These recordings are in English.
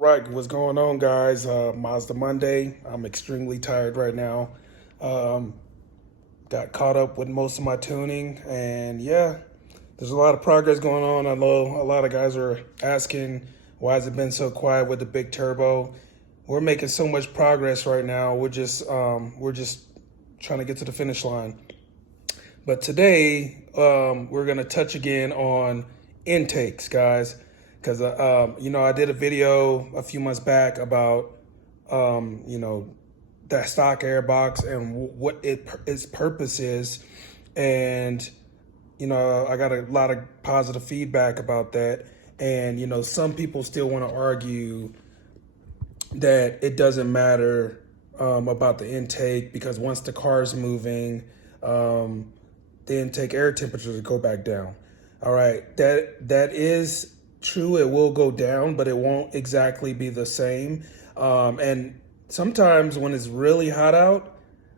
Right, what's going on, guys? Mazda Monday. I'm extremely tired right now. Um, got caught up with most of my tuning, and yeah, there's a lot of progress going on. I know a lot of guys are asking why has it been so quiet with the big turbo. We're making so much progress right now. We're just trying to get to the finish line. But today, we're gonna touch again on intakes, guys, because I did a video a few months back about um, you know that stock airbox and what its purpose is, and I got a lot of positive feedback about that. And some people still want to argue that it doesn't matter about the intake because once the car is moving, the intake air temperature will go back down. All right, that is true. It will go down, but it won't exactly be the same. And sometimes when it's really hot out,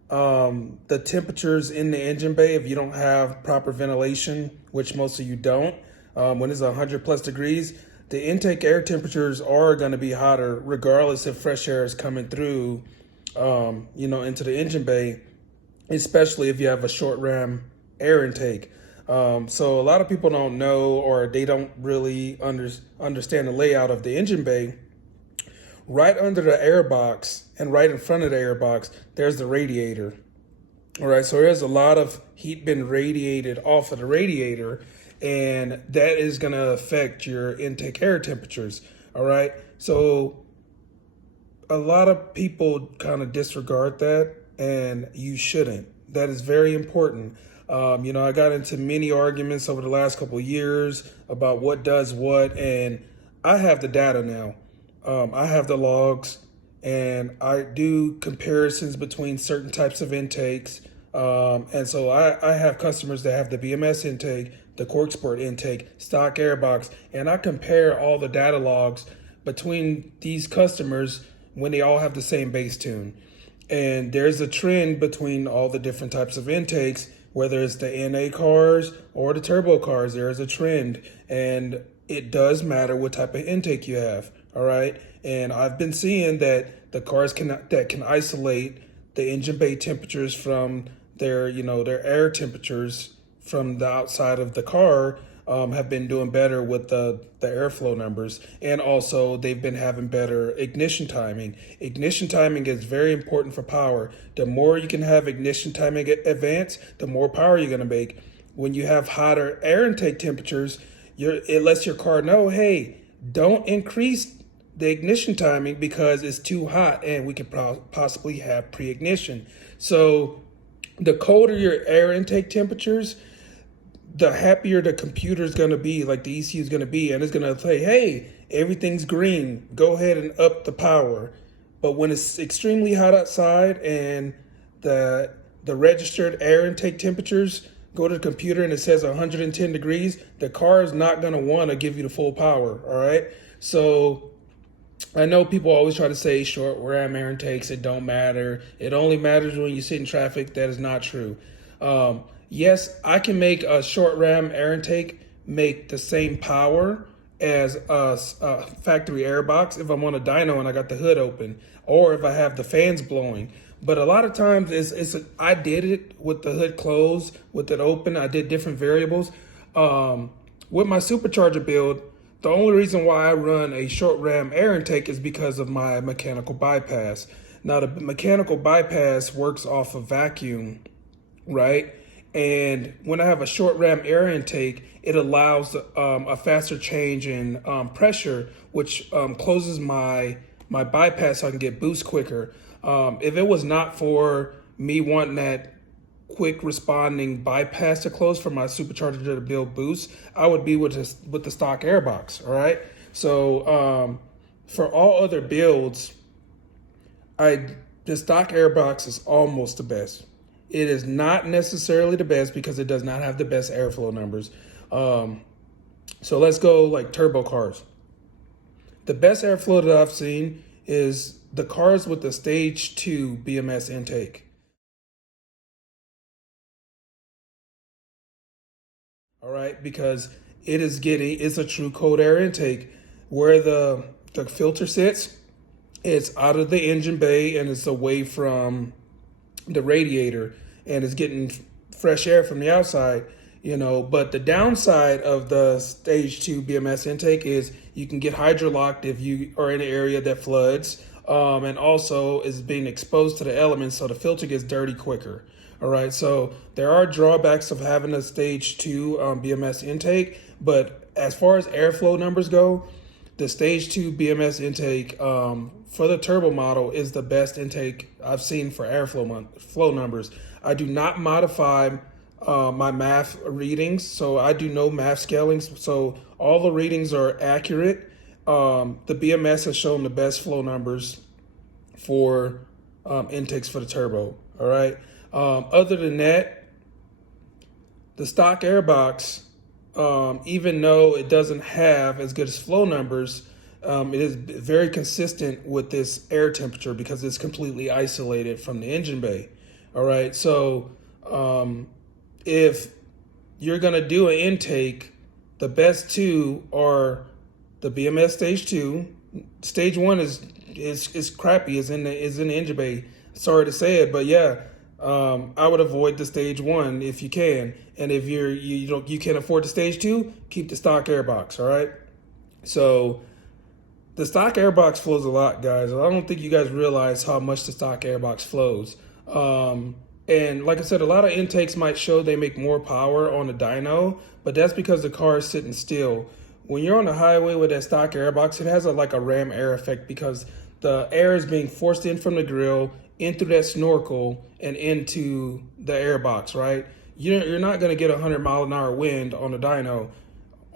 the temperatures in the engine bay, if you don't have proper ventilation, which most of you don't, when it's 100 plus degrees, the intake air temperatures are going to be hotter regardless if fresh air is coming through, into the engine bay, especially if you have a short ram air intake. So a lot of people don't know, or they don't really understand the layout of the engine bay. Right under the airbox and right in front of the airbox, there's the radiator. All right, so there's a lot of heat been radiated off of the radiator, and that is going to affect your intake air temperatures. All right, so a lot of people kind of disregard that, and you shouldn't. That is very important. I got into many arguments over the last couple of years about what does what, and I have the data now. I have the logs, and I do comparisons between certain types of intakes. And so I have customers that have the BMS intake, the Cork Sport intake, stock airbox, and I compare all the data logs between these customers when they all have the same base tune. And there's a trend between all the different types of intakes, whether it's the NA cars or the turbo cars, there is a trend. And it does matter what type of intake you have. All right. And I've been seeing that the cars that can isolate the engine bay temperatures from their air temperatures from the outside of the car have been doing better with the airflow numbers, and also they've been having better ignition timing. Ignition timing is very important for power. The more you can have ignition timing advance, the more power you're going to make. When you have hotter air intake temperatures, it lets your car know, hey, don't increase the ignition timing because it's too hot and we could possibly have pre-ignition. So the colder your air intake temperatures, the happier the computer is going to be, like the ECU is going to be, and it's going to say, hey, everything's green, go ahead and up the power. But when it's extremely hot outside and the registered air intake temperatures go to the computer and it says 110 degrees, the car is not going to want to give you the full power. All right, so I know people always try to say short ram air intakes, it don't matter. It only matters when you sit in traffic. That is not true. Yes, I can make a short ram air intake make the same power as a factory airbox if I'm on a dyno and I got the hood open, or if I have the fans blowing. But a lot of times I did it with the hood closed, with it open. I did different variables. With my supercharger build, the only reason why I run a short ram air intake is because of my mechanical bypass. Now, the mechanical bypass works off of vacuum, right? And when I have a short ram air intake, it allows a faster change in pressure, which closes my bypass so I can get boost quicker. If it was not for me wanting that quick responding bypass to close for my supercharger to build boost, I would be with the stock airbox. All right. So for all other builds, the stock airbox is almost the best. It is not necessarily the best because it does not have the best airflow numbers. So let's go like turbo cars. The best airflow that I've seen is the cars with the stage 2 BMS intake. All right, because it's a true cold air intake where the the filter sits. It's out of the engine bay and it's away from the radiator, and it's getting fresh air from the outside, But the downside of the stage 2 BMS intake is you can get hydrolocked if you are in an area that floods, and also is being exposed to the elements, so the filter gets dirty quicker. All right, so there are drawbacks of having a stage 2 BMS intake, but as far as airflow numbers go, the stage 2 BMS intake for the turbo model is the best intake I've seen for flow numbers. I do not modify my math readings, so I do no math scalings, so all the readings are accurate. The BMS has shown the best flow numbers for intakes for the turbo. All right. Other than that, the stock airbox, even though it doesn't have as good as flow numbers, it is very consistent with this air temperature because it's completely isolated from the engine bay. All right, so if you're gonna do an intake, the best two are the BMS stage 2. Stage 1 is crappy. Is in the engine bay. Sorry to say it, but yeah. I would avoid the stage 1 if you can, and if you can't afford the stage 2, keep the stock airbox. All right. So the stock airbox flows a lot, guys. I don't think you guys realize how much the stock airbox flows. And like I said, a lot of intakes might show they make more power on the dyno, but that's because the car is sitting still. When you're on the highway with that stock airbox, it has like a ram air effect because the air is being forced in from the grill, in through that snorkel, and into the airbox, right? You're not going to get 100-mile-an-hour wind on the dyno.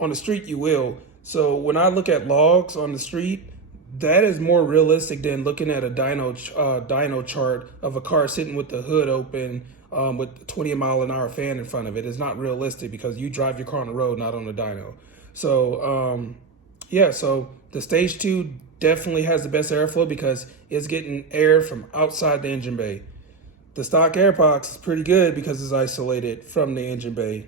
On the street, you will. So when I look at logs on the street, that is more realistic than looking at a dyno chart of a car sitting with the hood open with a 20-mile-an-hour fan in front of it. It's not realistic because you drive your car on the road, not on the dyno. So, yeah, so the stage 2 definitely has the best airflow because it's getting air from outside the engine bay. The stock airbox is pretty good because it's isolated from the engine bay.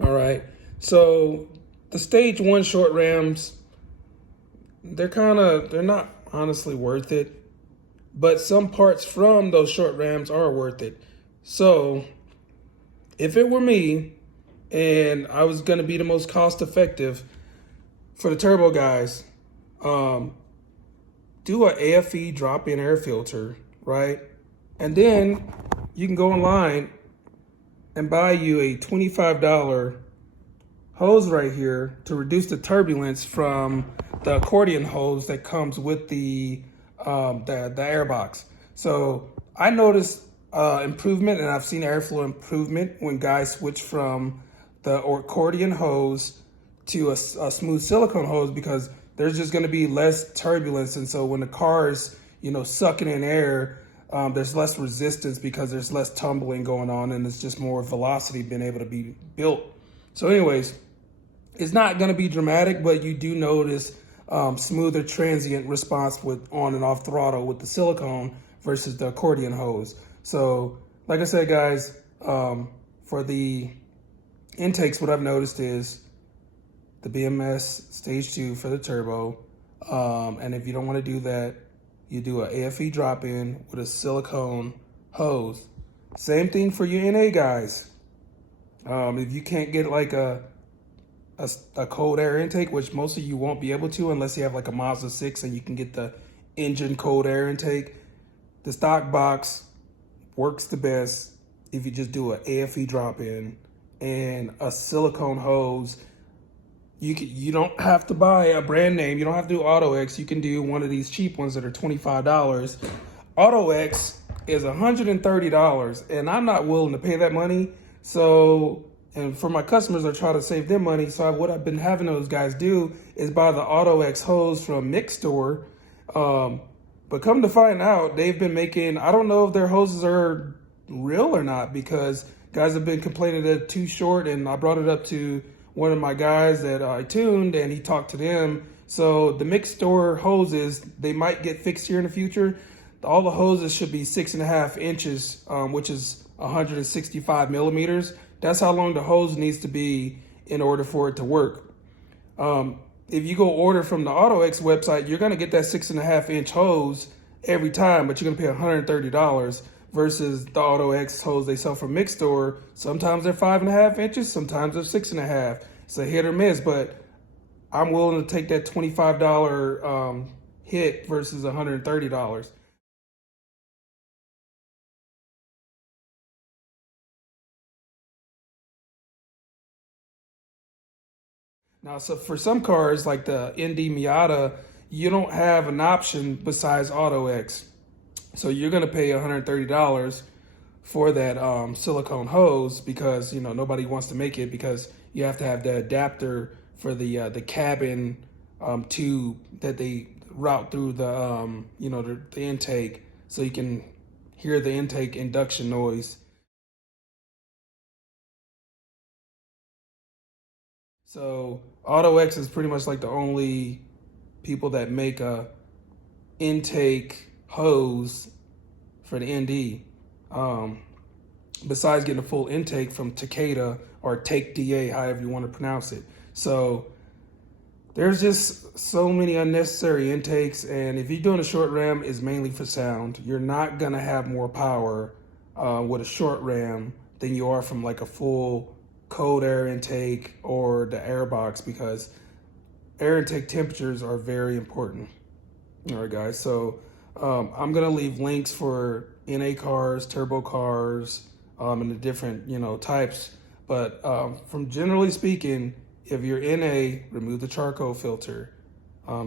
All right, so the stage 1 short rams, they're not honestly worth it, but some parts from those short rams are worth it. So if it were me and I was going to be the most cost effective for the turbo guys, do a AFE drop-in air filter, right? And then you can go online and buy you a $25 hose right here to reduce the turbulence from the accordion hose that comes with the airbox. So I noticed improvement, and I've seen airflow improvement when guys switch from the accordion hose to a smooth silicone hose because there's just going to be less turbulence, and so when the car is sucking in air, there's less resistance because there's less tumbling going on, and it's just more velocity being able to be built. So anyways, it's not going to be dramatic, but you do notice smoother transient response with on and off throttle with the silicone versus the accordion hose. So like I said, guys, for the intakes, what I've noticed is the BMS stage 2 for the turbo. And if you don't want to do that, you do a AFE drop-in with a silicone hose. Same thing for your NA guys. If you can't get like a cold air intake, which most of you won't be able to unless you have like a Mazda 6 and you can get the engine cold air intake, the stock box works the best if you just do an AFE drop-in and a silicone hose. You don't have to buy a brand name. You don't have to do Autoexe. You can do one of these cheap ones that are $25. Autoexe is $130, and I'm not willing to pay that money. So, and for my customers, I try to save them money. So what I've been having those guys do is buy the Autoexe hose from Mikstore. But come to find out, they've been making, I don't know if their hoses are real or not, because guys have been complaining that they're too short, and I brought it up to one of my guys that I tuned, and he talked to them. So the Mikstore hoses, they might get fixed here in the future. All the hoses should be 6.5 inches, which is 165 millimeters. That's how long the hose needs to be in order for it to work. if you go order from the Autoexe website, you're gonna get that 6.5-inch hose every time, but you're gonna pay $130 versus the Autoexe hose they sell from Mikstore. Sometimes they're 5.5 inches, sometimes they're 6.5. It's a hit or miss, but I'm willing to take that $25 hit versus $130. Now, so for some cars like the ND Miata, you don't have an option besides Autoexe. So you're gonna pay $130 for that silicone hose because nobody wants to make it because you have to have the adapter for the cabin tube that they route through the intake so you can hear the intake induction noise. So AutoX is pretty much like the only people that make a intake hose for the ND. Besides getting a full intake from Takeda or Take DA, however you want to pronounce it. So there's just so many unnecessary intakes, and if you're doing a short ram, it's mainly for sound. You're not gonna have more power with a short ram than you are from like a full cold air intake or the airbox because air intake temperatures are very important. All right, guys. So I'm gonna leave links for NA cars, turbo cars, and the different types. But from generally speaking, if you're NA, remove the charcoal filter.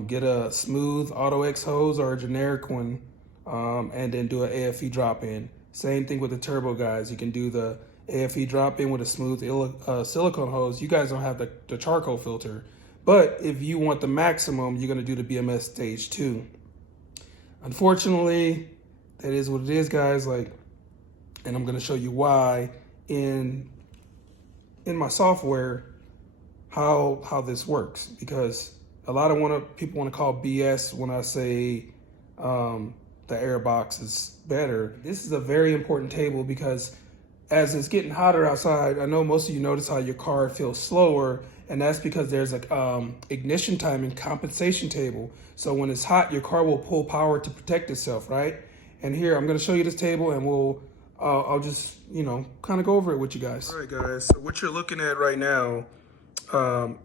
Get a smooth Autoexe hose or a generic one, and then do an AFE drop-in. Same thing with the turbo guys. You can do the AFE drop-in with a smooth silicone hose. You guys don't have the charcoal filter. But if you want the maximum, you're gonna do the BMS stage 2. Unfortunately, that is what it is, guys. And I'm gonna show you why in my software how this works, because a lot of people want to call BS when I say the airbox is better. This is a very important table because as it's getting hotter outside, I know most of you notice how your car feels slower, and that's because there's a ignition timing compensation table. So when it's hot, your car will pull power to protect itself, right? And here, I'm gonna show you this table and I'll just, kind of go over it with you guys. All right, guys, so what you're looking at right now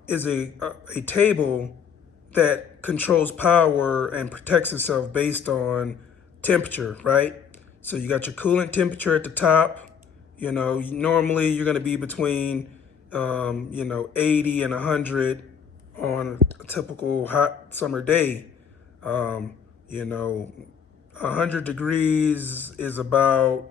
is a table that controls power and protects itself based on temperature, right? So you got your coolant temperature at the top. Normally you're gonna be between 80 and 100 on a typical hot summer day. 100 degrees is about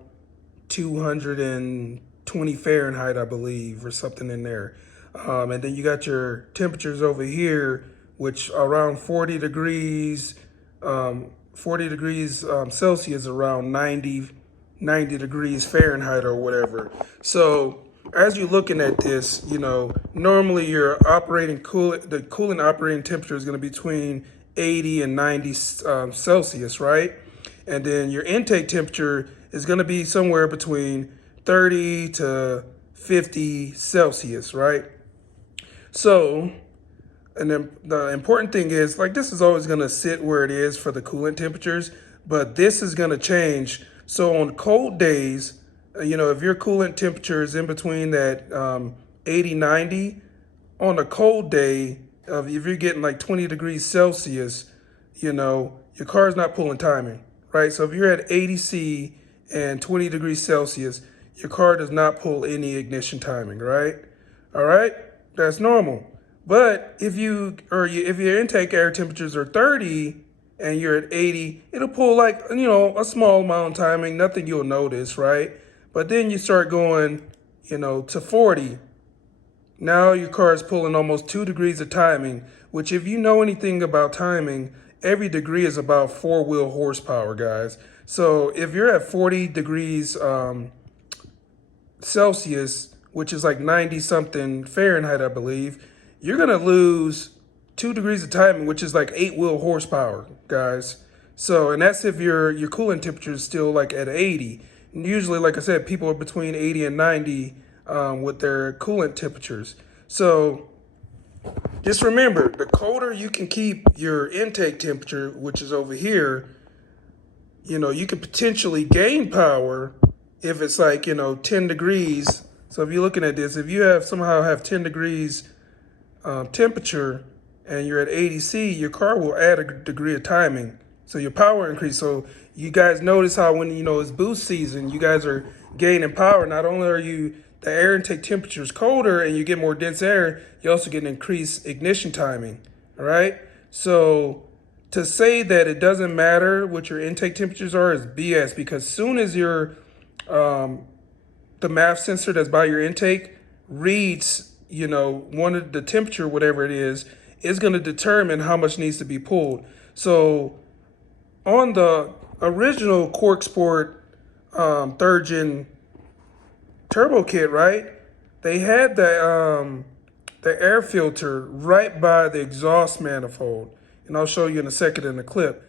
220 Fahrenheit, I believe, or something in there. And then you got your temperatures over here, which around 40 degrees, Celsius, around 90 degrees Fahrenheit or whatever. So as you're looking at this, normally your the coolant operating temperature is going to be between 80 and 90 Celsius, right? And then your intake temperature is going to be somewhere between 30 to 50 Celsius, right? So, and then the important thing is, this is always going to sit where it is for the coolant temperatures, but this is going to change. So on cold days, if your coolant temperature is in between that 80, 90, on a cold day, if you're getting like 20 degrees Celsius, your car's not pulling timing, right? So if you're at 80 C and 20 degrees Celsius, your car does not pull any ignition timing, right? All right, that's normal. But if your intake air temperatures are 30 and you're at 80, it'll pull a small amount of timing, nothing you'll notice, right? But then you start going, to 40. Now your car is pulling almost 2 degrees of timing, which if you know anything about timing, every degree is about 4-wheel horsepower, guys. So if you're at 40 degrees Celsius, which is like 90 something Fahrenheit, I believe, you're gonna lose 2 degrees of timing, which is like 8-wheel horsepower, guys. So, and that's if your coolant temperature is still like at 80. And usually, like I said, people are between 80 and 90 with their coolant temperatures. So Just remember, the colder you can keep your intake temperature, which is over here, you could potentially gain power if it's like, 10 degrees. So if you're looking at this, if you somehow have 10 degrees temperature and you're at 80C, your car will add a degree of timing. So your power increase. So you guys notice how when, it's boost season, you guys are gaining power. Not only are the air intake temperature is colder and you get more dense air, you also get an increased ignition timing. All right. So to say that it doesn't matter what your intake temperatures are is BS, because soon as the MAF sensor that's by your intake reads, one of the temperature, whatever it is going to determine how much needs to be pulled. So on the original Cork Sport third gen turbo kit, right? They had the air filter right by the exhaust manifold, and I'll show you in a second in the clip.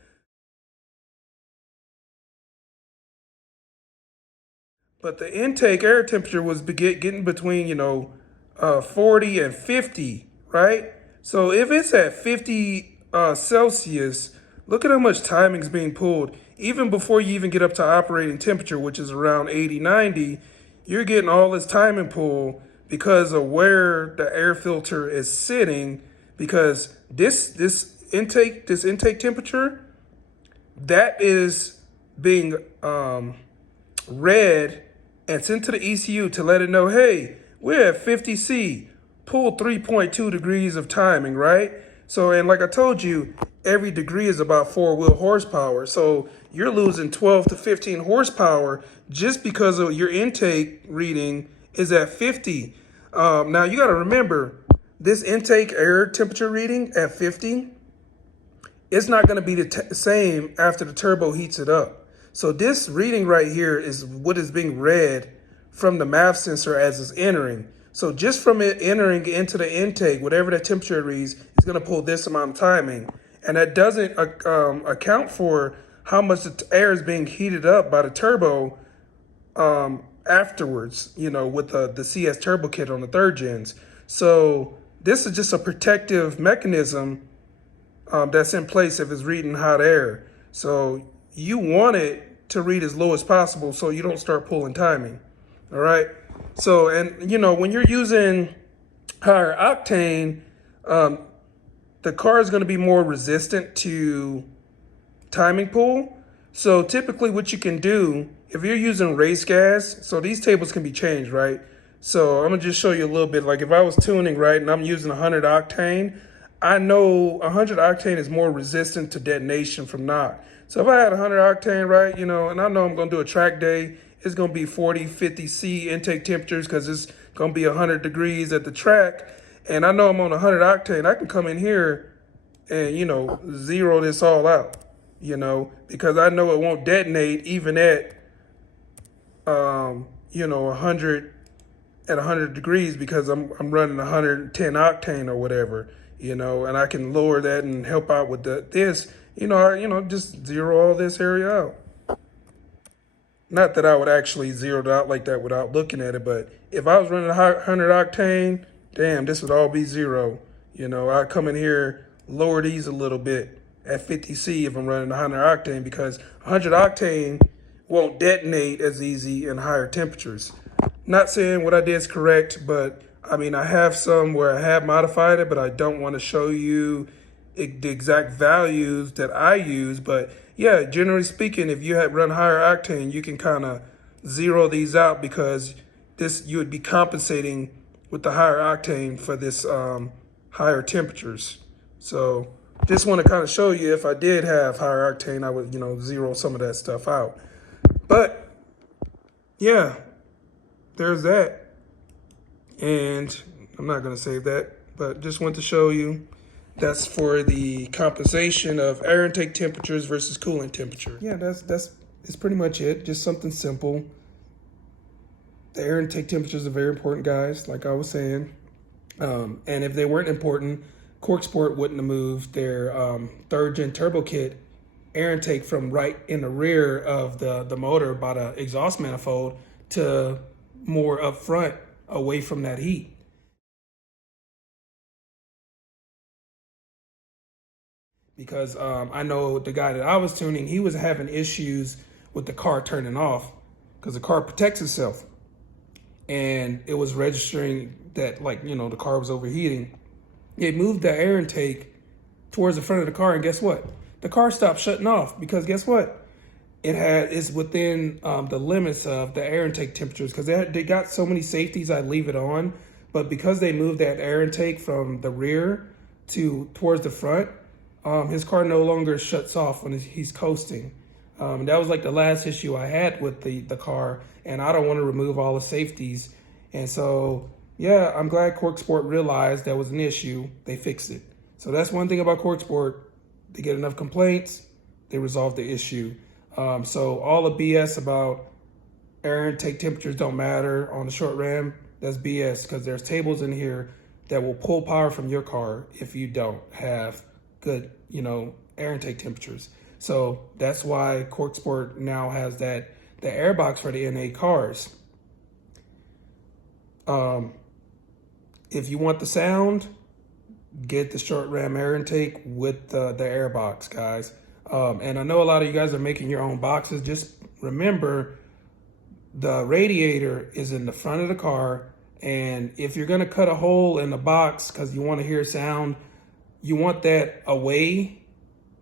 But the intake air temperature was getting between 40 and 50, right? So if it's at 50 Celsius, look at how much timing is being pulled. Even before you even get up to operating temperature, which is around 80, 90, you're getting all this timing pull because of where the air filter is sitting. Because this intake temperature, that is being read and sent to the ECU to let it know, hey, we're at 50C, pull 3.2 degrees of timing, right? So, and like I told you, every degree is about 4-wheel horsepower. So you're losing 12 to 15 horsepower just because of your intake reading is at 50. Now you got to remember, this intake air temperature reading at 50, it's not going to be the same after the turbo heats it up. So this reading right here is what is being read from the MAF sensor as it's entering. So just from it entering into the intake, whatever that temperature reads, it's going to pull this amount of timing. And that doesn't account for how much the air is being heated up by the turbo afterwards, with the CS turbo kit on the third gens. So this is just a protective mechanism that's in place if it's reading hot air. So you want it to read as low as possible so you don't start pulling timing. All right. So, and when you're using higher octane, the car is going to be more resistant to timing pull. So typically what you can do, if you're using race gas, so these tables can be changed, right? So I'm going to just show you a little bit. Like if I was tuning, right, and I'm using 100 octane, I know 100 octane is more resistant to detonation from knock. So if I had 100 octane, right, and I know I'm going to do a track day, it's going to be 40, 50 C intake temperatures because it's going to be 100 degrees at the track. And I know I'm on 100 octane. I can come in here and, zero this all out, because I know it won't detonate even at, 100 at 100 degrees because I'm running 110 octane or whatever, and I can lower that and help out with this. Just zero all this area out. Not that I would actually zero it out like that without looking at it, but if I was running 100 octane, damn, this would all be zero. I'd come in here, lower these a little bit at 50C if I'm running 100 octane because 100 octane won't detonate as easy in higher temperatures. Not saying what I did is correct, but I have some where I have modified it, but I don't want to show you the exact values that I use. But yeah, generally speaking, if you had run higher octane, you can kind of zero these out because you would be compensating with the higher octane for this higher temperatures. So just want to kind of show you if I did have higher octane, I would, zero some of that stuff out. But yeah, there's that. And I'm not going to save that, but just want to show you that's for the compensation of air intake temperatures versus coolant temperature. Yeah, that's pretty much it. Just something simple. The air intake temperatures are very important, guys, like I was saying. And if they weren't important, Cork Sport wouldn't have moved their third gen turbo kit air intake from right in the rear of the motor by the exhaust manifold to more up front away from that heat. because I know the guy that I was tuning, he was having issues with the car turning off because the car protects itself, and it was registering that, like, you know, the car was overheating. It moved the air intake towards the front of the car, and guess what? The car stopped shutting off because guess what? It's within the limits of the air intake temperatures, because they got so many safeties. I leave it on, but because they moved that air intake from the rear towards the front, his car no longer shuts off when he's coasting. That was like the last issue I had with the car, and I don't want to remove all the safeties. And so, yeah, I'm glad Cork Sport realized that was an issue. They fixed it. So that's one thing about Cork Sport. They get enough complaints, they resolve the issue. So all the BS about air intake temperatures don't matter on the short ram, that's BS, because there's tables in here that will pull power from your car if you don't have good, you know, air intake temperatures. So that's why Cork Sport now has the airbox for the NA cars. If you want the sound, get the short ram air intake with the airbox, guys. And I know a lot of you guys are making your own boxes. Just remember, the radiator is in the front of the car, and if you're gonna cut a hole in the box because you want to hear sound, you want that away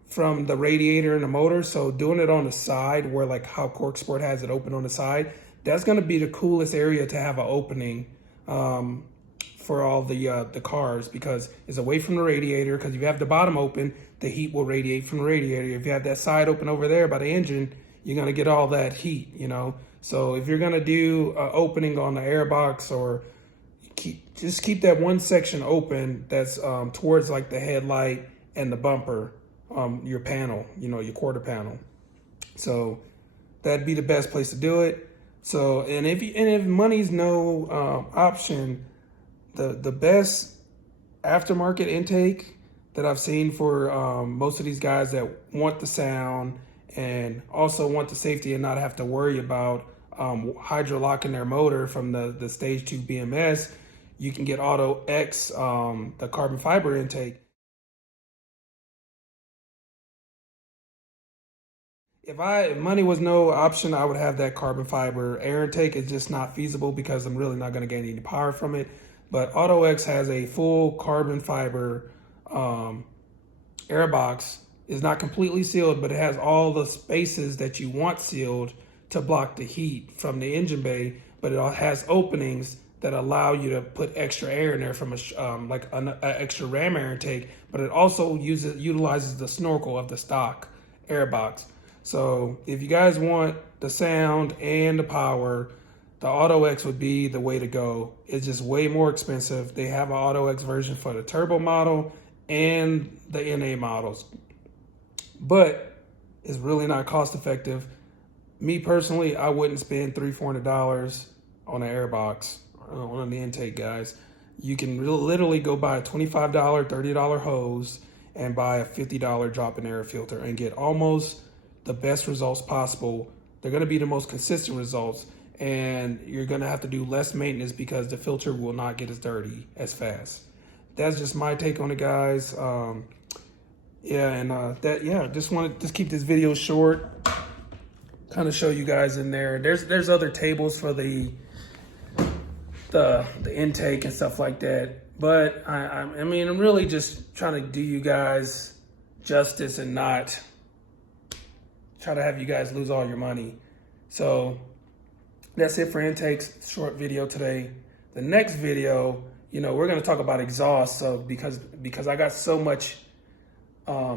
from the radiator and the motor. So doing it on the side, where like how Cork Sport has it open on the side, that's gonna be the coolest area to have an opening for all the cars, because it's away from the radiator. Because if you have the bottom open, the heat will radiate from the radiator. If you have that side open over there by the engine, you're gonna get all that heat, you know. So if you're gonna do an opening on the airbox, or just keep that one section open that's towards like the headlight and the bumper, your panel, you know, your quarter panel. So that'd be the best place to do it. So, and if money's no option, the best aftermarket intake that I've seen for most of these guys that want the sound and also want the safety and not have to worry about hydrolocking their motor from the stage 2 BMS, you can get Autoexe, the carbon fiber intake. If money was no option, I would have that carbon fiber air intake. It's just not feasible because I'm really not going to gain any power from it. But Autoexe has a full carbon fiber airbox. It's not completely sealed, but it has all the spaces that you want sealed to block the heat from the engine bay. But it has openings that allow you to put extra air in there from like an extra ram air intake. But it also utilizes the snorkel of the stock airbox. So if you guys want the sound and the power, the Autoexe would be the way to go. It's just way more expensive. They have an Autoexe version for the turbo model and the NA models, but it's really not cost effective. Me personally, I wouldn't spend $300-400 on an airbox on the intake, guys. You can literally go buy a $25, $30 hose and buy a $50 drop-in air filter and get almost the best results possible. They're going to be the most consistent results, and you're going to have to do less maintenance because the filter will not get as dirty as fast. That's just my take on it, guys. Just want to keep this video short, kind of show you guys in there. There's other tables for the intake and stuff like that, but I mean, I'm really just trying to do you guys justice and not try to have you guys lose all your money. So that's it for intakes. Short video today. The next video, you know, we're going to talk about exhaust. So because I got so much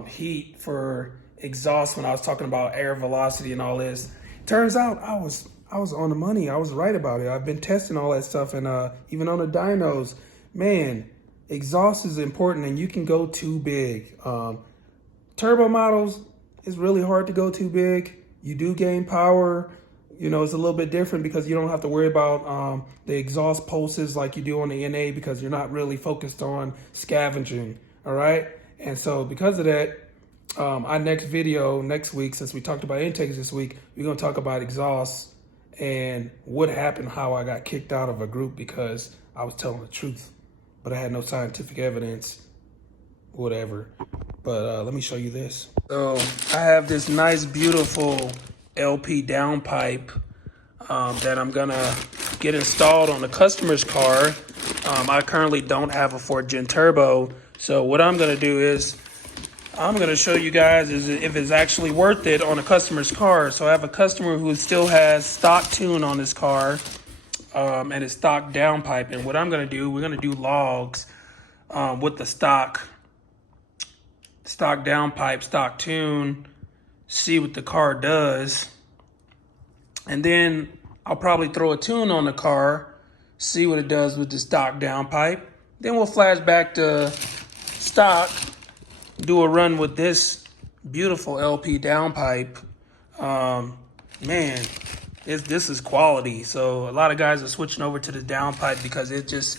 heat for exhaust when I was talking about air velocity and all this, turns out I was on the money. I was right about it. I've been testing all that stuff, and even on the dynos, man, exhaust is important, and you can go too big. Turbo models, it's really hard to go too big. You do gain power. You know, it's a little bit different because you don't have to worry about the exhaust pulses like you do on the NA, because you're not really focused on scavenging, all right? And so because of that, our next video next week, since we talked about intakes this week, we're going to talk about exhaust and what happened, how I got kicked out of a group because I was telling the truth, but I had no scientific evidence whatever. But let me show you this. So I have this nice, beautiful LP downpipe that I'm gonna get installed on the customer's car. I currently don't have a 4th gen turbo, so what I'm gonna do is I'm gonna show you guys if it's actually worth it on a customer's car. So I have a customer who still has stock tune on his car, and it's stock downpipe. And what I'm gonna do, we're gonna do logs with the stock downpipe, stock tune, see what the car does, and then I'll probably throw a tune on the car, see what it does with the stock downpipe. Then we'll flash back to stock, do a run with this beautiful LP downpipe. Man, this is quality. So a lot of guys are switching over to the downpipe because it just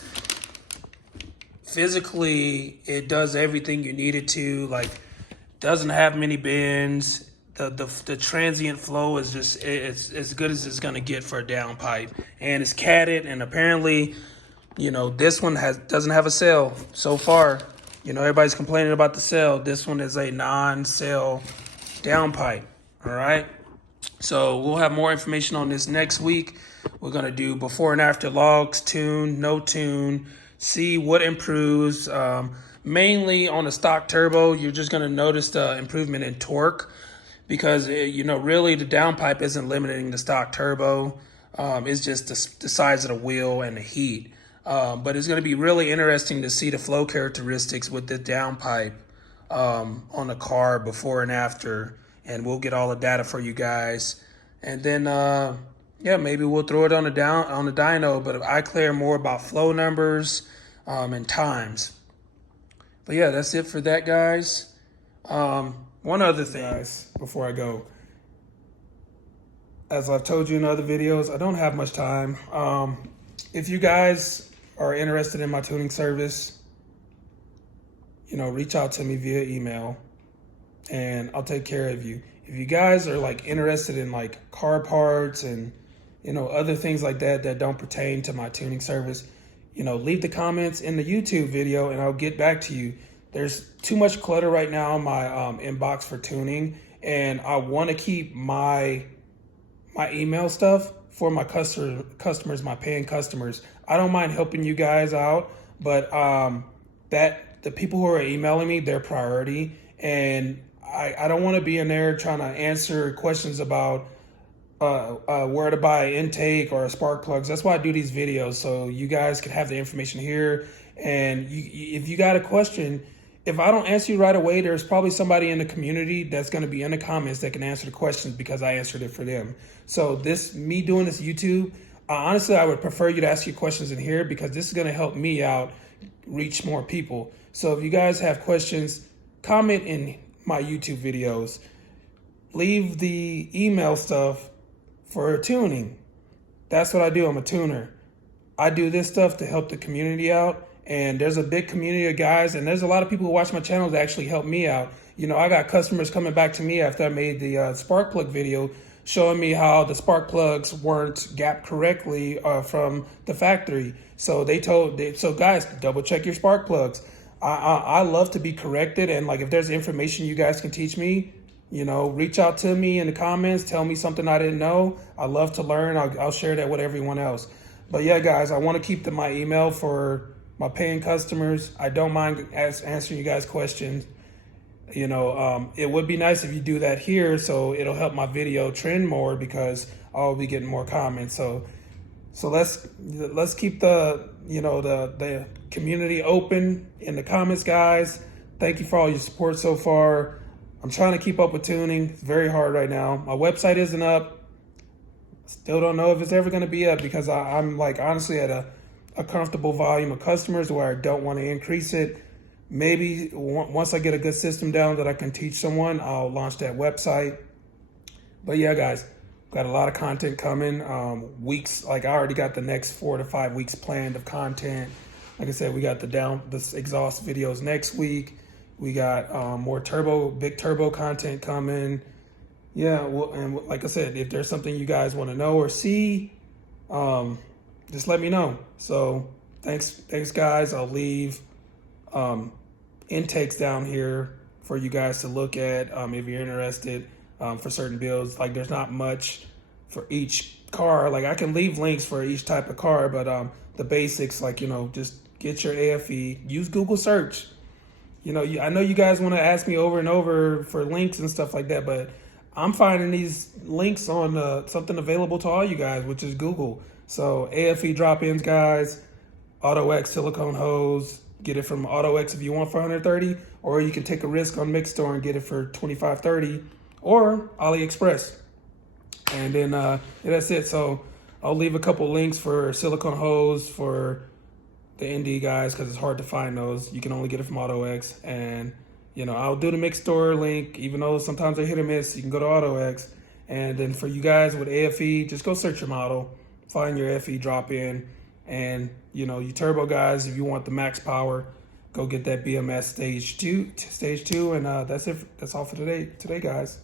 physically, it does everything you need it to. Like, doesn't have many bends. The transient flow is just, it's as good as it's gonna get for a downpipe, and it's catted. And apparently, you know, this one doesn't have a cell so far. You know, everybody's complaining about the cell. This one is a non-cell downpipe. All right. So we'll have more information on this next week. We're gonna do before and after logs, tune, no tune, see what improves. Mainly on a stock turbo, you're just gonna notice the improvement in torque, because you know, really the downpipe isn't limiting the stock turbo. It's just the size of the wheel and the heat. But it's going to be really interesting to see the flow characteristics with the downpipe on the car before and after. And we'll get all the data for you guys. And then, yeah, maybe we'll throw it on the dyno. But I care more about flow numbers and times. But yeah, that's it for that, guys. One other thing, guys, before I go. As I've told you in other videos, I don't have much time. If you guys are interested in my tuning service, you know, reach out to me via email and I'll take care of you. If you guys are like interested in like car parts and, you know, other things like that that don't pertain to my tuning service, you know, leave the comments in the YouTube video and I'll get back to you. There's too much clutter right now in my inbox for tuning, and I want to keep my email stuff for my customers, my paying customers. I don't mind helping you guys out, but that the people who are emailing me, they're priority, and I don't want to be in there trying to answer questions about where to buy intake or spark plugs. That's why I do these videos, so you guys can have the information here. And if you got a question, if I don't answer you right away, there's probably somebody in the community that's going to be in the comments that can answer the questions because I answered it for them. So me doing this YouTube, honestly, I would prefer you to ask your questions in here because this is going to help me out, reach more people. So if you guys have questions, comment in my YouTube videos. Leave the email stuff for tuning. That's what I do. I'm a tuner. I do this stuff to help the community out. And there's a big community of guys, and there's a lot of people who watch my channel that actually help me out. You know, I got customers coming back to me after I made the spark plug video, showing me how the spark plugs weren't gapped correctly from the factory. So so guys, double check your spark plugs. I love to be corrected, and like if there's information you guys can teach me, you know, reach out to me in the comments, tell me something I didn't know. I love to learn. I'll share that with everyone else. But yeah, guys, I want to keep my email for my paying customers. I don't mind answering you guys questions. You know, it would be nice if you do that here, so it'll help my video trend more because I'll be getting more comments. So let's keep the community open in the comments, guys. Thank you for all your support so far. I'm trying to keep up with tuning. It's very hard right now. My website isn't up. Still don't know if it's ever going to be up because I'm like honestly at a comfortable volume of customers where I don't want to increase it. Maybe once I get a good system down that I can teach someone, I'll launch that website. But yeah, guys, got a lot of content coming. Weeks, like I already got the next 4 to 5 weeks planned of content. Like I said, we got the exhaust videos next week. We got more big turbo content coming. Yeah, well, and like I said, if there's something you guys want to know or see, just let me know. So thanks guys. I'll leave intakes down here for you guys to look at if you're interested for certain builds. Like there's not much for each car. Like I can leave links for each type of car, but the basics, like, you know, just get your AFE, use Google search. You know, I know you guys want to ask me over and over for links and stuff like that, but I'm finding these links on something available to all you guys, which is Google. So AFE drop-ins, guys, Autoexe silicone hose, get it from Autoexe if you want for 130, or you can take a risk on Mikstore and get it for 25, 30, or AliExpress. And then that's it. So I'll leave a couple links for silicone hose for the ND guys, because it's hard to find those. You can only get it from Autoexe. And, you know, I'll do the Mikstore link, even though sometimes they're hit or miss. You can go to Autoexe. And then for you guys with AFE, just go search your model, find your AFE drop in. And, you know, you turbo guys, if you want the max power, go get that BMS stage two. And that's it. That's all for today, guys.